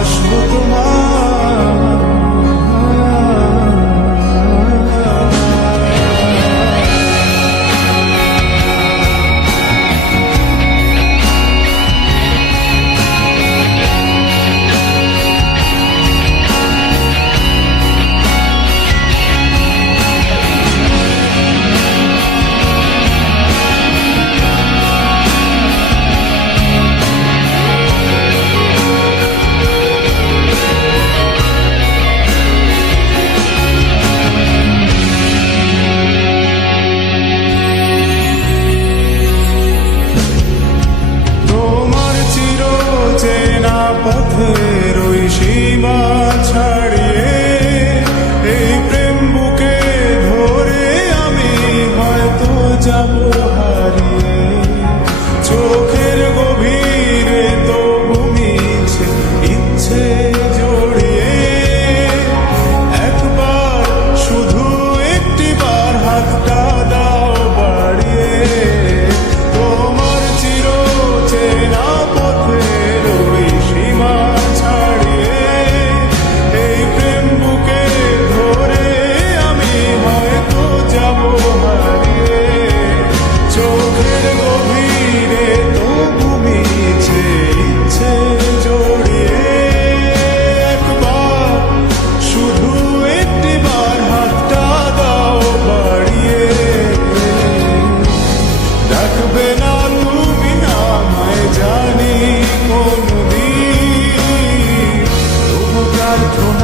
abaixo do mar.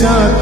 Chand